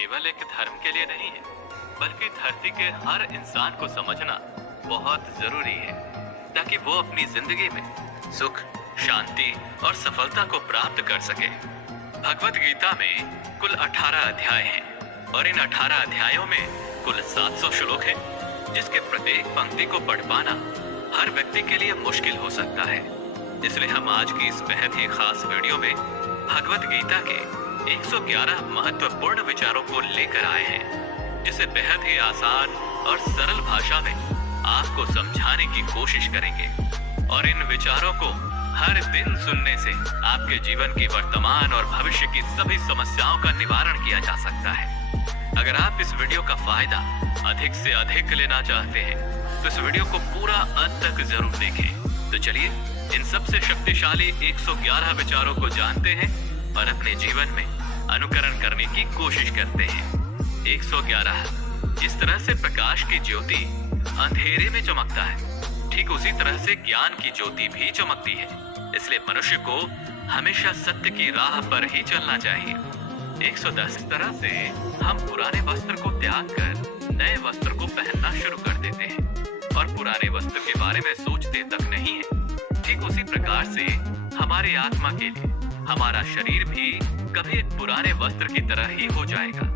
केवल एक धर्म के लिए नहीं है, बल्कि धरती के हर इंसान को समझना बहुत जरूरी है, ताकि वो अपनी जिंदगी में सुख, शांति और सफलता को प्राप्त कर सके। भगवत गीता में कुल 18 अध्याय हैं और इन 18 अध्यायों में कुल 700 श्लोक हैं, जिसके प्रत्येक पंक्ति को पढ़ पाना हर व्यक्ति के लिए मुश्किल हो सकता है। इसलिए हम आज की इस बेहद ही खास वीडियो में भगवत गीता के 111 महत्वपूर्ण विचारों को लेकर आए हैं, जिसे बेहद ही आसान और सरल भाषा में आपको समझाने की कोशिश करेंगे। और इन विचारों को हर दिन सुनने से आपके जीवन की वर्तमान और भविष्य की सभी समस्याओं का निवारण किया जा सकता है। अगर आप इस वीडियो का फायदा अधिक से अधिक लेना चाहते हैं, तो इस वीडियो को पूरा अंत तक जरूर देखें। तो चलिए इन सबसे शक्तिशाली 111 विचारों को जानते हैं और अपने जीवन में अनुकरण करने की कोशिश करते हैं। 111। जिस तरह से प्रकाश की ज्योति अंधेरे में चमकता है, ठीक उसी तरह से ज्ञान की ज्योति भी चमकती है। इसलिए मनुष्य को हमेशा सत्य की राह पर ही चलना चाहिए। 110। इस तरह से हम पुराने वस्त्र को त्याग कर नए वस्त्र को पहनना शुरू कर देते हैं और पुराने वस्त्र के बारे में सोचते तक नहीं है। ठीक उसी प्रकार से हमारी आत्मा के लिए हमारा शरीर भी कभी एक पुराने वस्त्र की तरह ही हो जाएगा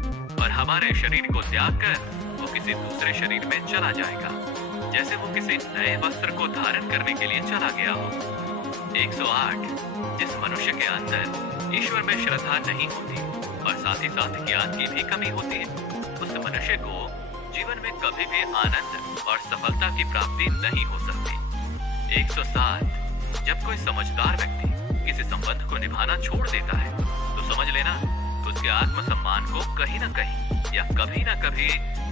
और हमारे शरीर को त्याग कर वो किसी दूसरे शरीर में चला जाएगा, जैसे वो किसी नए वस्त्र को धारण करने के लिए चला गया हो। 108। जिस मनुष्य के अंदर ईश्वर में श्रद्धा नहीं होती और साथ ही साथ ज्ञान की भी कमी होती है, उस मनुष्य को जीवन में कभी भी आनंद और सफलता की प्राप्ति नहीं हो सकती। 107। जब कोई समझदार व्यक्ति किसी संबंध को निभाना छोड़ देता है, तो समझ लेना उसके आत्मसम्मान को कहीं न कहीं या कभी न कभी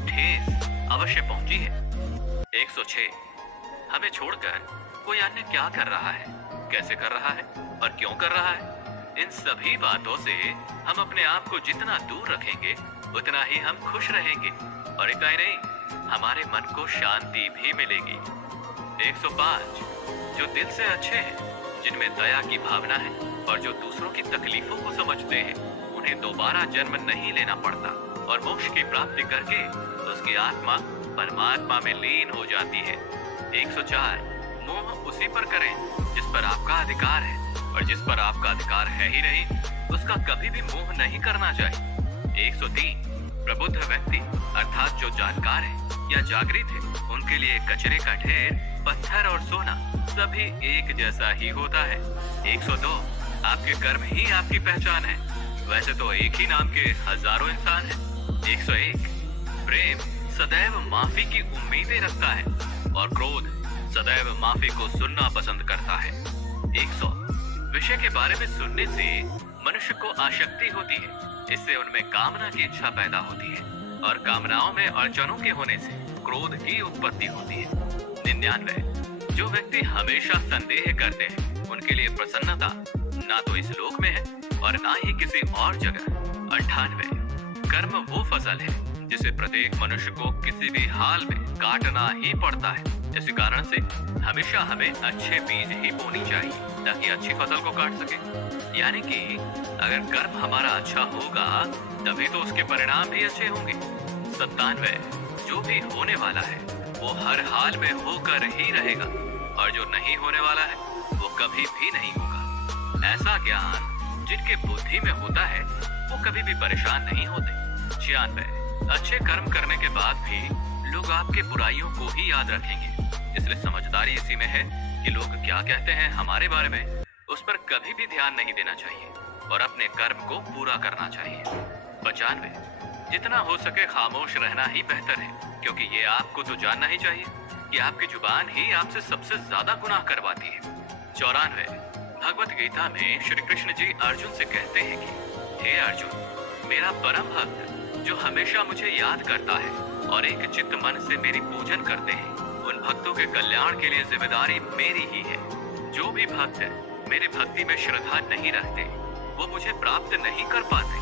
ठेस अवश्य पहुंची है। 106। हमें छोड़कर कोई अन्य क्या कर रहा है, कैसे कर रहा है और क्यों कर रहा है, इन सभी बातों से हम अपने आप को जितना दूर रखेंगे उतना ही हम खुश रहेंगे और इतना ही नहीं, हमारे मन को शांति भी मिलेगी। 105। जो दिल से अच्छे हैं, जिनमें दया की भावना है और जो दूसरों की तकलीफों को समझते हैं, उन्हें दोबारा जन्म नहीं लेना पड़ता और मोक्ष की प्राप्ति करके उसकी आत्मा परमात्मा में लीन हो जाती है। 104। मोह उसी पर करें जिस पर आपका अधिकार है, और जिस पर आपका अधिकार है ही नहीं, उसका कभी भी मोह नहीं करना चाहिए। 103। प्रबुद्ध व्यक्ति अर्थात जो जानकार है या जागृत है, उनके लिए कचरे का ढेर, पत्थर और सोना सभी एक जैसा ही होता है। 102। आपके कर्म ही आपकी पहचान है, वैसे तो एक ही नाम के हजारों इंसान हैं। 101। प्रेम सदैव माफी की उम्मीदें रखता है और क्रोध सदैव माफी को सुनना पसंद करता है। 100। विषय के बारे में सुनने से मनुष्य को आसक्ति होती है, इससे उनमें कामना की इच्छा पैदा होती है और कामनाओं में अड़चनों के होने से क्रोध की उत्पत्ति होती है। 99। जो व्यक्ति हमेशा संदेह करते हैं, उनके लिए प्रसन्नता ना तो इस लोक में है और ना ही किसी और जगह। 98। कर्म वो फसल है जिसे प्रत्येक मनुष्य को किसी भी हाल में काटना ही पड़ता है। इसी कारण से हमेशा हमें अच्छे बीज ही बोनी चाहिए, ताकि अच्छी फसल को काट सके। यानी कि अगर कर्म हमारा अच्छा होगा, तभी तो उसके परिणाम भी अच्छे होंगे। 97। जो भी होने वाला है वो हर हाल में होकर ही रहेगा, और जो नहीं होने वाला है वो कभी भी नहीं होगा। ऐसा ज्ञान जिनके बुद्धि में होता है, वो कभी भी परेशान नहीं होते। 96। अच्छे कर्म करने के बाद भी लोग आपके बुराइयों को ही याद रखेंगे, इसलिए समझदारी इसी में है कि लोग क्या कहते हैं हमारे बारे में, उस पर कभी भी ध्यान नहीं देना चाहिए और अपने कर्म को पूरा करना चाहिए। 95। जितना हो सके खामोश रहना ही बेहतर है, क्योंकि ये आपको तो जानना ही चाहिए कि आपकी जुबान ही आपसे सबसे ज्यादा गुनाह करवाती है। 94। भगवत गीता में श्री कृष्ण जी अर्जुन से कहते हैं कि हे अर्जुन, मेरा परम भक्त जो हमेशा मुझे याद करता है और एक चित्त मन से मेरी पूजन करते हैं, उन भक्तों के कल्याण के लिए जिम्मेदारी मेरी ही है। जो भी भक्त मेरी भक्ति में श्रद्धा नहीं रखते, वो मुझे प्राप्त नहीं कर पाते,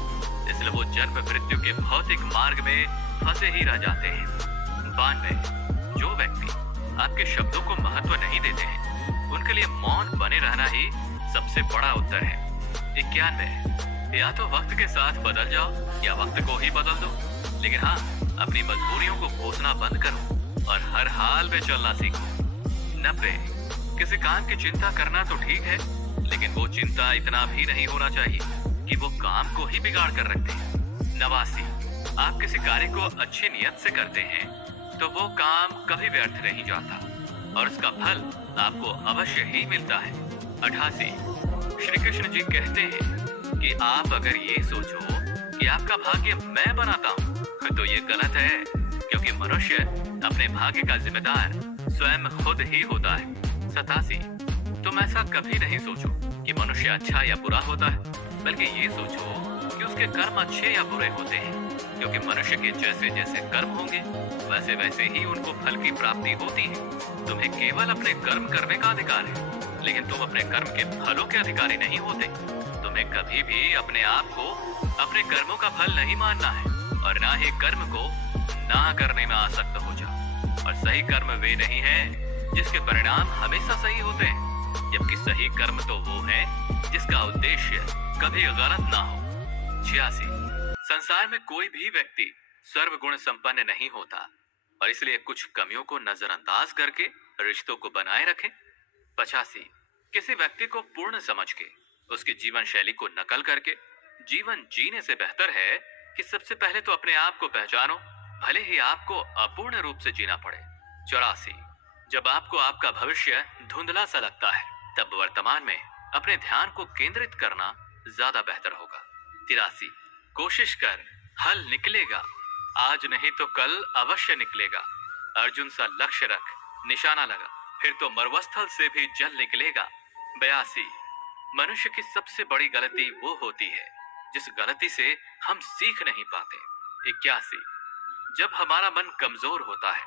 इसलिए वो जन्म मृत्यु के भौतिक मार्ग में फंसे ही रह जाते हैं। 92। जो व्यक्ति आपके शब्दों को महत्व नहीं देते हैं, उनके लिए मौन बने रहना ही सबसे बड़ा उत्तर है। 91। या तो वक्त के साथ बदल जाओ या वक्त को ही बदल दो, लेकिन हाँ, अपनी मजबूरियों को कोसना बंद करो और हर हाल में चलना सीखो। 90, किसी काम की चिंता करना तो ठीक है, लेकिन वो चिंता इतना भी नहीं होना चाहिए कि वो काम को ही बिगाड़ कर रख दे। 89, आप किसी कार्य को अच्छी नियत से करते हैं तो वो काम कभी व्यर्थ नहीं जाता और उसका फल आपको अवश्य ही मिलता है। 88, श्री कृष्ण जी कहते हैं कि आप अगर ये सोचो कि आपका भाग्य मैं बनाता हूँ तो ये गलत है, क्योंकि मनुष्य अपने भाग्य का जिम्मेदार स्वयं खुद ही होता है। 87, तुम ऐसा कभी नहीं सोचो कि मनुष्य अच्छा या बुरा होता है, बल्कि ये सोचो कि उसके कर्म अच्छे या बुरे होते हैं, क्योंकि मनुष्य के जैसे जैसे कर्म होंगे वैसे वैसे ही उनको फल की प्राप्ति होती है। तुम्हें केवल अपने कर्म करने का अधिकार है, लेकिन तुम अपने कर्म के फलों के अधिकारी नहीं होते। तुम्हें कभी भी अपने आप को अपने कर्मों का फल नहीं मानना है और ना ही कर्म को ना करने में आसक्त हो जाओ। और सही कर्म वे नहीं है जिसके परिणाम हमेशा सही होते हैं, जबकि सही कर्म तो वो है जिसका उद्देश्य कभी गलत ना हो। 86, संसार में कोई भी व्यक्ति सर्वगुण संपन्न नहीं होता और इसलिए कुछ कमियों को नजरअंदाज करके रिश्तों को बनाए रखें। 85, किसी व्यक्ति को पूर्ण समझ के उसकी जीवन शैली को नकल करके जीवन जीने से बेहतर है कि सबसे पहले तो अपने आप को पहचानो, भले ही आपको अपूर्ण रूप से जीना पड़े। 84, जब आपको आपका भविष्य धुंधला सा लगता है तब वर्तमान में अपने ध्यान को केंद्रित करना ज्यादा बेहतर होगा। 83, कोशिश कर, हल निकलेगा, आज नहीं तो कल अवश्य निकलेगा। अर्जुन सा लक्ष्य रख, निशाना लगा, फिर तो मरुस्थल से भी जल निकलेगा। 82, मनुष्य की सबसे बड़ी गलती वो होती है जिस गलती से हम सीख नहीं पाते। 81, जब हमारा मन कमजोर होता है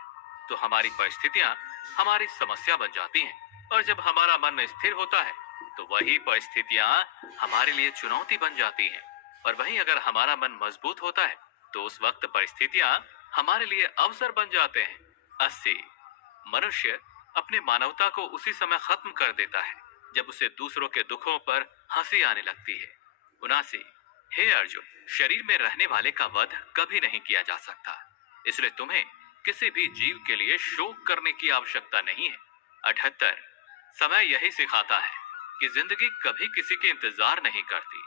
तो हमारी परिस्थितियां हमारी समस्या बन जाती हैं, और जब हमारा मन स्थिर होता है तो वही परिस्थितियां हमारे लिए चुनौती बन जाती हैं, और वहीं अगर हमारा मन मजबूत होता है तो उस वक्त परिस्थितियां हमारे लिए अवसर बन जाते हैं। 80, मनुष्य अपनी मानवता को उसी समय खत्म कर देता है जब उसे दूसरों के दुखों पर हंसी आने लगती है। 79, हे अर्जुन, शरीर में रहने वाले का वध कभी नहीं किया जा सकता, इसलिए तुम्हें किसी भी जीव के लिए शोक करने की आवश्यकता नहीं है। 78, समय यही सिखाता है कि जिंदगी कभी किसी के इंतजार नहीं करती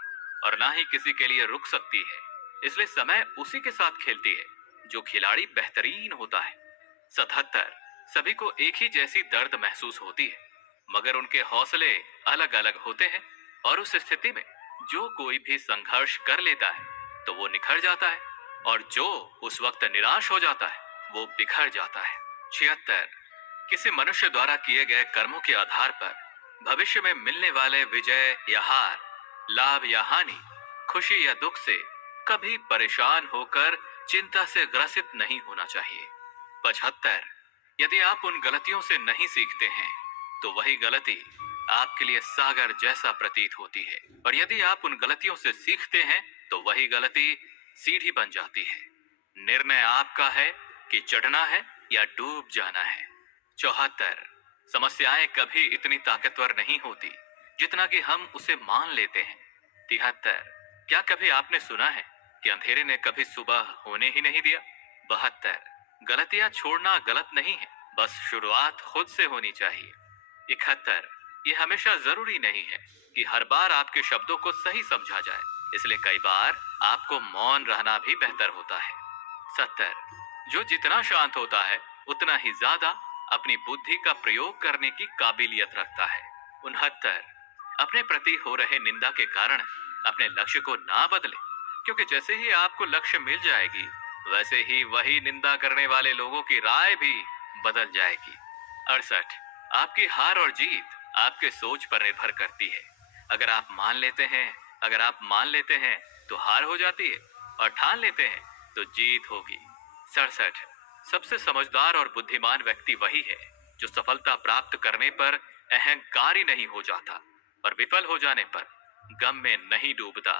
और ना ही किसी के लिए रुक सकती है, इसलिए समय उसी के साथ खेलती है जो खिलाड़ी बेहतरीन होता है। 77, सभी को एक ही जैसी दर्द महसूस होती है, मगर उनके हौसले अलग अलग होते हैं, और उस स्थिति में जो कोई भी संघर्ष कर लेता है तो वो निखर जाता है, और जो उस वक्त निराश हो जाता है वो बिखर जाता है। 76, किसी मनुष्य द्वारा किए गए कर्मों के आधार पर भविष्य में मिलने वाले विजय या हार, लाभ या हानि, खुशी या दुख से कभी परेशान होकर चिंता से ग्रसित नहीं होना चाहिए। 75, यदि आप उन गलतियों से नहीं सीखते हैं तो वही गलती आपके लिए सागर जैसा प्रतीत होती है, और यदि आप उन गलतियों से सीखते हैं तो वही गलती सीढ़ी बन जाती है। निर्णय आपका है कि चढ़ना है या डूब जाना है। 74, समस्याएं कभी इतनी ताकतवर नहीं होती जितना कि हम उसे मान लेते हैं। 73, क्या कभी आपने सुना है कि अंधेरे ने कभी सुबह होने ही नहीं दिया। 72, गलतियां छोड़ना गलत नहीं है, बस शुरुआत खुद से होनी चाहिए। 71, ये हमेशा जरूरी नहीं है कि हर बार आपके शब्दों को सही समझा जाए, इसलिए कई बार आपको मौन रहना भी बेहतर होता है। 70, जो जितना शांत होता है उतना ही ज्यादा अपनी बुद्धि का प्रयोग करने की काबिलियत रखता है। 69, अपने प्रति हो रहे निंदा के कारण अपने लक्ष्य को ना बदले, क्योंकि जैसे ही आपको लक्ष्य मिल जाएगी वैसे ही वही निंदा करने वाले लोगों की राय भी बदल जाएगी। 68, आपकी हार और जीत आपके सोच पर निर्भर करती है। अगर आप मान लेते हैं तो हार हो जाती है, और ठान लेते हैं तो जीत होगी। 67, सबसे समझदार और बुद्धिमान व्यक्ति वही है जो सफलता प्राप्त करने पर अहंकारी नहीं हो जाता और विफल हो जाने पर गम में नहीं डूबता।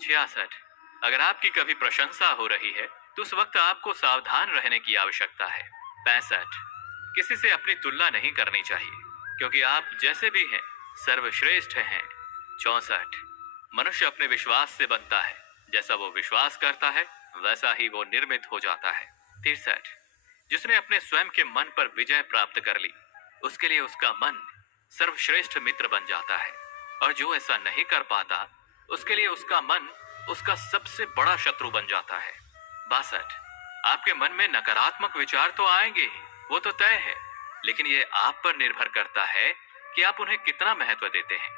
66, अगर आपकी कभी प्रशंसा हो रही है तो उस वक्त आपको सावधान रहने की आवश्यकता है। 65, किसी से अपनी तुलना नहीं करनी चाहिए, क्योंकि आप जैसे भी हैं सर्वश्रेष्ठ हैं। 64, मनुष्य अपने विश्वास से बनता है। जैसा वो विश्वास करता है वैसा ही वो निर्मित हो जाता है। 63। जिसने अपने स्वयं के मन पर विजय प्राप्त कर ली, उसके लिए उसका मन सर्वश्रेष्ठ मित्र बन जाता है, और जो ऐसा नहीं कर पाता उसके लिए उसका मन उसका सबसे बड़ा शत्रु बन जाता है। 62। आपके मन में नकारात्मक विचार तो आएंगे ही, वो तो तय है, लेकिन ये आप पर निर्भर करता है कि आप उन्हें कितना महत्व देते हैं।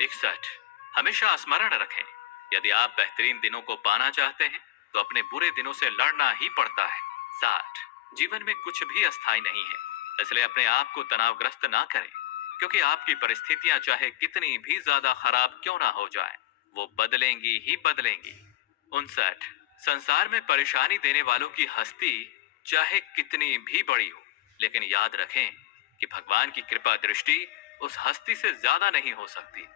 61। हमेशा स्मरण रखें, यदि आप बेहतरीन दिनों को पाना चाहते हैं तो अपने बुरे दिनों से लड़ना ही पड़ता है। 60। जीवन में कुछ भी अस्थायी नहीं है, इसलिए अपने आप को तनावग्रस्त ना करें, क्योंकि आपकी परिस्थितियां चाहे कितनी भी ज्यादा खराब क्यों ना हो जाए, वो बदलेंगी ही बदलेंगी। 59। संसार में परेशानी देने वालों की हस्ती चाहे कितनी भी बड़ी हो, लेकिन याद रखें कि भगवान की कृपा दृष्टि उस हस्ती से ज्यादा नहीं हो सकती।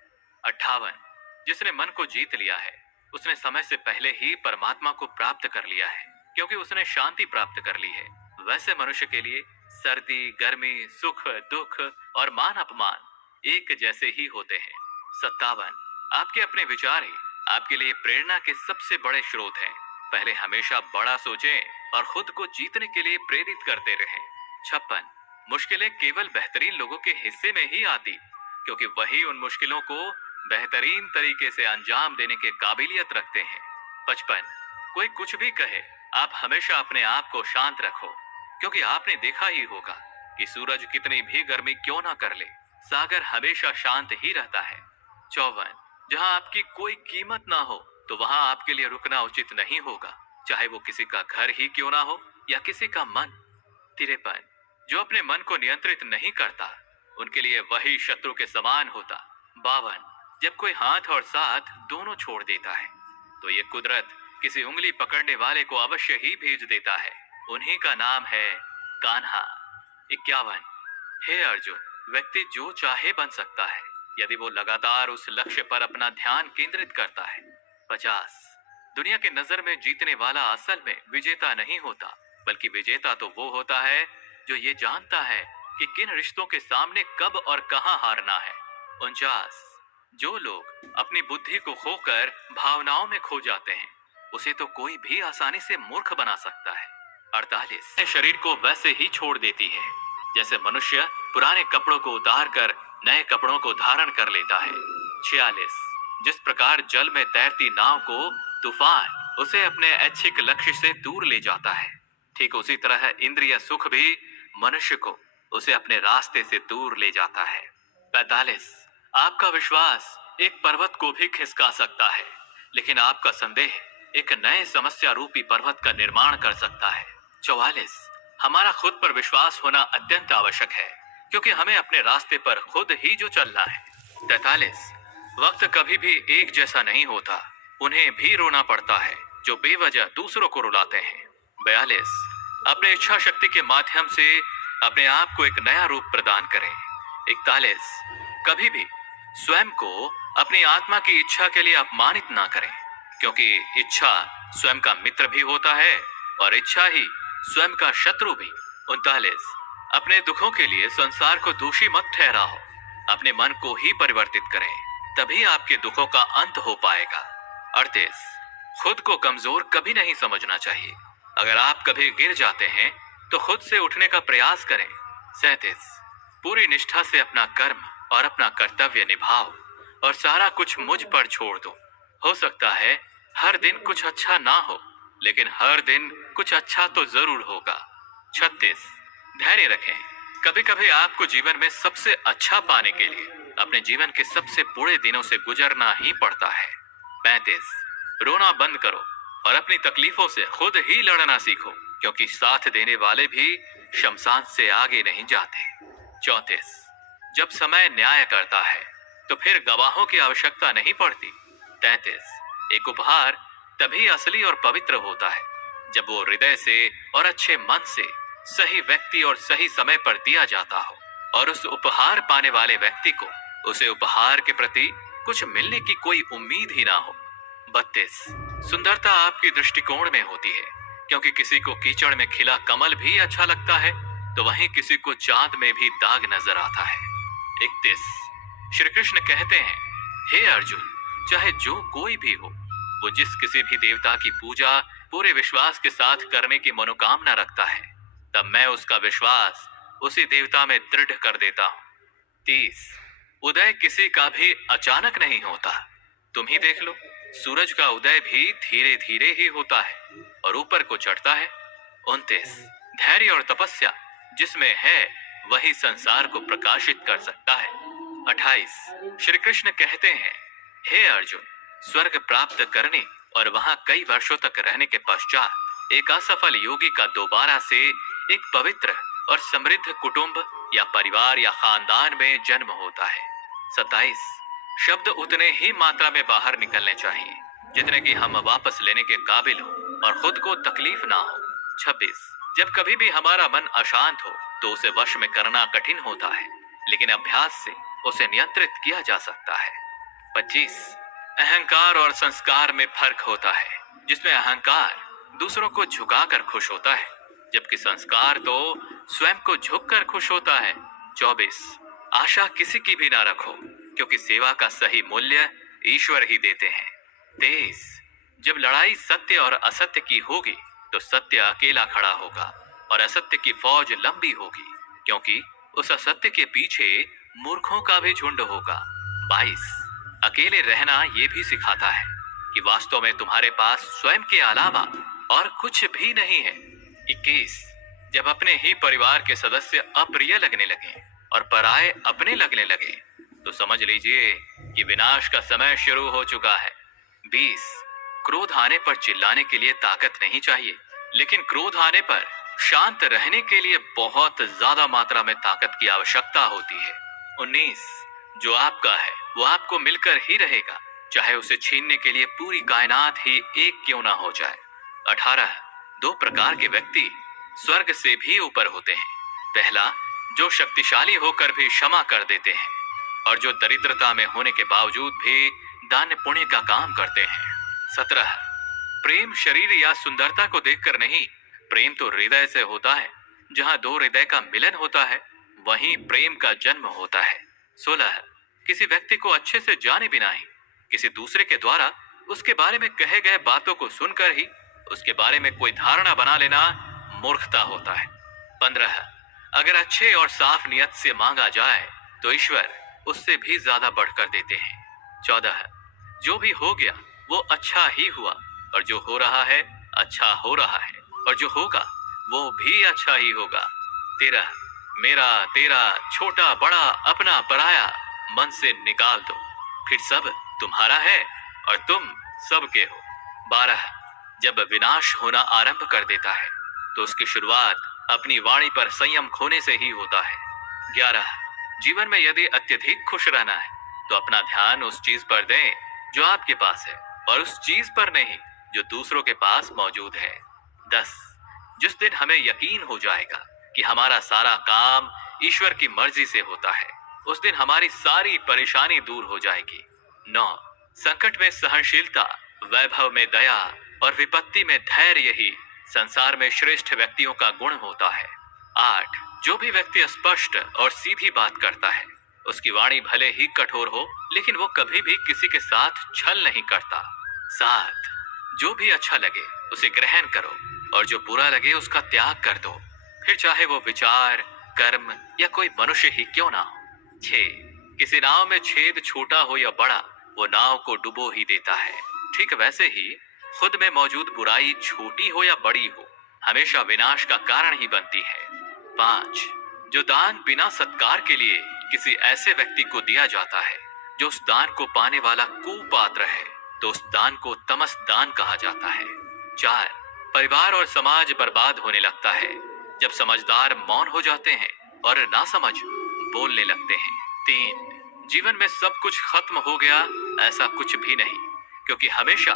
58। जिसने मन को जीत लिया है उसने समय से पहले ही परमात्मा को प्राप्त कर लिया है, क्योंकि उसने शांति प्राप्त कर ली है। वैसे मनुष्य के लिए सर्दी, गर्मी, सुख, दुख और मान अपमान एक जैसे ही होते हैं। 57। आपके अपने विचार ही आपके लिए प्रेरणा के सबसे बड़े स्रोत हैं। पहले हमेशा बड़ा सोचें और खुद को जीतने के लिए प्रेरित करते रहें। 56। मुश्किलें केवल बेहतरीन लोगों के हिस्से में ही आती, क्योंकि वही उन मुश्किलों को बेहतरीन तरीके से अंजाम देने के काबिलियत रखते हैं। 55। कोई कुछ भी कहे, आप हमेशा अपने आप को शांत रखो, क्योंकि आपने देखा ही होगा कि सूरज कितनी भी गर्मी क्यों ना कर ले, सागर हमेशा शांत ही रहता है। 54। जहां आपकी कोई कीमत ना हो तो वहां आपके लिए रुकना उचित नहीं होगा, चाहे वो किसी का घर ही क्यों ना हो या किसी का मन। 53। जो अपने मन को नियंत्रित नहीं करता उनके लिए वही शत्रु के समान होता। 52। जब कोई हाथ और साथ दोनों छोड़ देता है तो ये कुदरत किसी उंगली पकड़ने वाले को अवश्य ही भेज देता है, उन्हीं का नाम है कान्हा। 51। हे अर्जुन, व्यक्ति जो चाहे बन सकता है यदि वो लगातार उस लक्ष्य पर अपना ध्यान केंद्रित करता है। 50। दुनिया के नजर में जीतने वाला असल में विजेता नहीं होता, बल्कि विजेता तो वो होता है जो ये जानता है कि किन रिश्तों के सामने कब और कहां हारना है। 49। जो लोग अपनी बुद्धि को खोकर भावनाओं में खो जाते हैं उसे तो कोई भी आसानी से मूर्ख बना सकता है। 48। शरीर को वैसे ही छोड़ देती है जैसे मनुष्य पुराने कपड़ों को उतार कर नए कपड़ों को धारण कर लेता है। 46। जिस प्रकार जल में तैरती नाव को तूफान उसे अपने ऐच्छिक लक्ष्य से दूर ले जाता है, ठीक उसी तरह इंद्रिय सुख भी मनुष्य को उसे अपने रास्ते से दूर ले जाता है। 45। आपका विश्वास एक पर्वत को भी खिसका सकता है, लेकिन आपका संदेह एक नए समस्या रूपी पर्वत का निर्माण कर सकता है। 44। हमारा खुद पर विश्वास होना अत्यंत आवश्यक है, क्योंकि हमें अपने रास्ते पर खुद ही जो चलना है। 43। वक्त कभी भी एक जैसा नहीं होता, उन्हें भी रोना पड़ता है जो बेवजह दूसरों को रुलाते हैं। 42। अपने इच्छा शक्ति के माध्यम से अपने आप को एक नया रूप प्रदान करें। 41। कभी भी स्वयं को अपनी आत्मा की इच्छा के लिए अपमानित ना करें, क्योंकि इच्छा स्वयं का मित्र भी होता है और इच्छा ही स्वयं का शत्रु भी। 39। अपने दुखों के लिए संसार को दोषी मत ठहराओ, अपने मन को ही परिवर्तित करें, तभी आपके दुखों का अंत हो पाएगा। 38। खुद को कमजोर कभी नहीं समझना चाहिए, अगर आप कभी गिर जाते हैं तो खुद से उठने का प्रयास करें। 37। पूरी निष्ठा से अपना कर्म और अपना कर्तव्य निभाओ और सारा कुछ मुझ पर छोड़ दो। हो सकता है हर दिन कुछ अच्छा ना हो, लेकिन हर दिन कुछ अच्छा तो जरूर होगा। 36। धैर्य रखें, कभी कभी आपको जीवन में सबसे अच्छा पाने के लिए अपने जीवन के सबसे बुरे दिनों से गुजरना ही पड़ता है। 35। रोना बंद करो और अपनी तकलीफों से खुद ही लड़ना सीखो, क्योंकि साथ देने वाले भी शमशान से आगे नहीं जाते। 34। जब समय न्याय करता है तो फिर गवाहों की आवश्यकता नहीं पड़ती। 33। एक उपहार तभी असली और पवित्र होता है जब वो हृदय से और अच्छे मन से सही व्यक्ति और सही समय पर दिया जाता हो, और उस उपहार पाने वाले व्यक्ति को उसे उपहार के प्रति कुछ मिलने की कोई उम्मीद ही ना हो। 32। सुंदरता आपकी दृष्टिकोण में होती है, क्योंकि किसी को कीचड़ में खिला कमल भी अच्छा लगता है तो वहीं किसी को चांद में भी दाग नजर आता है। 31। श्री कृष्ण कहते हैं, हे अर्जुन, चाहे जो कोई भी हो, वो जिस किसी भी देवता की पूजा पूरे विश्वास के साथ करने की मनोकामना रखता है, तब मैं उसका विश्वास उसी देवता में दृढ़ कर देता हूँ। 30। उदय किसी का भी अचानक नहीं होता। तुम ही देख लो, सूरज का उदय भी धीरे धीरे ही होता है और ऊपर को चढ़ता है। 29। धैर्य और तपस्या जिसमें है वही संसार को प्रकाशित कर सकता है। 28। श्री कृष्ण कहते हैं, हे अर्जुन, स्वर्ग प्राप्त करने और वहां कई वर्षों तक रहने के पश्चात एक असफल योगी का दोबारा से एक पवित्र और समृद्ध कुटुंब या परिवार या खानदान में जन्म होता है। 27। शब्द उतने ही मात्रा में बाहर निकलने चाहिए जितने कि हम वापस लेने के काबिल हो और खुद को तकलीफ ना हो। 26। जब कभी भी हमारा मन अशांत हो तो उसे वश में करना कठिन होता है, लेकिन अभ्यास से उसे नियंत्रित किया जा सकता है। 25। अहंकार और संस्कार में फर्क होता है, जिसमें अहंकार दूसरों को झुकाकर खुश होता है, जबकि संस्कार तो स्वयं को झुककर खुश होता है। 24। आशा किसी की भी ना रखो, क्योंकि सेवा का सही मूल्य ईश्वर ही देते हैं। 23। जब लड़ाई सत्य और असत्य की होगी तो सत्य अकेला खड़ा होगा और असत्य की फौज लंबी होगी, क्योंकि उस असत्य के पीछे मूर्खों का भी झुंड होगा। 22। अकेले रहना ये भी सिखाता है कि वास्तव में तुम्हारे पास स्वयं के अलावा और कुछ भी नहीं है। 21। जब अपने ही परिवार के सदस्य अप्रिय लगने लगे और पराये अपने लगने लगे तो समझ लीजिए कि विनाश का समय शुरू हो चुका है। 20। क्रोध आने पर चिल्लाने के लिए ताकत नहीं चाहिए, लेकिन क्रोध आने पर शांत रहने के लिए बहुत ज्यादा मात्रा में ताकत की आवश्यकता होती है। 19। जो आपका है वो आपको मिलकर ही रहेगा, चाहे उसे छीनने के लिए पूरी कायनात ही एक क्यों ना हो जाए। 18। दो प्रकार के व्यक्ति स्वर्ग से भी ऊपर होते हैं। पहला, जो शक्तिशाली होकर भी क्षमा कर देते हैं, और जो दरिद्रता में होने के बावजूद भी दान पुण्य का काम करते हैं। 17। प्रेम शरीर या सुंदरता को देखकर नहीं, प्रेम तो हृदय से होता है। जहां दो हृदय का मिलन होता है वहीं प्रेम का जन्म होता है। 16। किसी व्यक्ति को अच्छे से जाने बिना ही किसी दूसरे के द्वारा उसके बारे में कहे गए बातों को सुनकर ही उसके बारे में कोई धारणा बना लेना मूर्खता होता है। 15। अगर अच्छे और साफ नियत से मांगा जाए तो ईश्वर उससे भी ज्यादा बढ़कर देते हैं। 14। जो भी हो गया वो अच्छा ही हुआ, और जो हो रहा है अच्छा हो रहा है, और जो होगा वो भी अच्छा ही होगा। 13। मेरा तेरा छोटा बड़ा अपना पराया मन से निकाल दो, फिर सब तुम्हारा है और तुम सबके हो। 12। जब विनाश होना आरंभ कर देता है तो उसकी शुरुआत अपनी वाणी पर संयम खोने से ही होता है। 11। जीवन में यदि अत्यधिक खुश रहना है तो अपना ध्यान उस चीज पर दें जो आपके पास है, और उस चीज पर नहीं जो दूसरों के पास मौजूद है। 10। जिस दिन हमें यकीन हो जाएगा कि हमारा सारा काम ईश्वर की मर्जी से होता है, उस दिन हमारी सारी परेशानी दूर हो जाएगी। 9। संकट में सहनशीलता, वैभव में दया और विपत्ति में धैर्य ही संसार में श्रेष्ठ व्यक्तियों का गुण होता है। 8। जो भी व्यक्ति स्पष्ट और सीधी बात करता है, उसकी वाणी भले ही कठोर हो, लेकिन वो कभी भी किसी के साथ छल नहीं करता। 7। जो भी अच्छा लगे उसे ग्रहण करो, और जो बुरा लगे उसका त्याग कर दो, फिर चाहे वो विचार, कर्म या कोई मनुष्य ही क्यों ना हो। 6। किसी नाव में छेद छोटा हो या बड़ा, वो नाव को डुबो ही देता है। ठीक वैसे ही खुद में मौजूद बुराई छोटी हो या बड़ी हो, हमेशा विनाश का कारण ही बनती है। 5। जो दान बिना सत्कार के लिए किसी ऐसे व्यक्ति को दिया जाता है जो उस दान को पाने वाला कुपात्र है, तो उस दान को तमस दान कहा जाता है। 4। परिवार और समाज बर्बाद होने लगता है जब समझदार मौन हो जाते हैं और नासमझ बोलने लगते हैं। 3। जीवन में सब कुछ खत्म हो गया ऐसा कुछ भी नहीं, क्योंकि हमेशा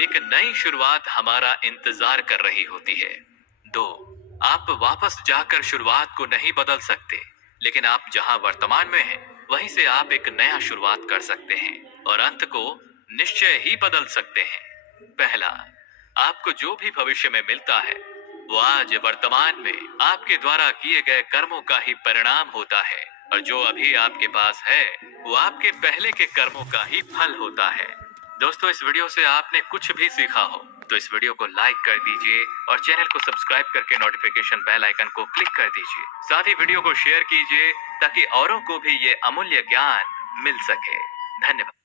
एक नई शुरुआत हमारा इंतजार कर रही होती है। 2। आप वापस जाकर शुरुआत को नहीं बदल सकते, लेकिन आप जहां वर्तमान में हैं वहीं से आप एक नया शुरुआत कर सकते हैं और अंत को निश्चय ही बदल सकते हैं। पहला, आपको जो भी भविष्य में मिलता है वो आज वर्तमान में आपके द्वारा किए गए कर्मों का ही परिणाम होता है, और जो अभी आपके पास है वो आपके पहले के कर्मों का ही फल होता है। दोस्तों, इस वीडियो से आपने कुछ भी सीखा हो तो इस वीडियो को लाइक कर दीजिए और चैनल को सब्सक्राइब करके नोटिफिकेशन बेल आइकन को क्लिक कर दीजिए। साथ ही वीडियो को शेयर कीजिए ताकि औरों को भी ये अमूल्य ज्ञान मिल सके। धन्यवाद।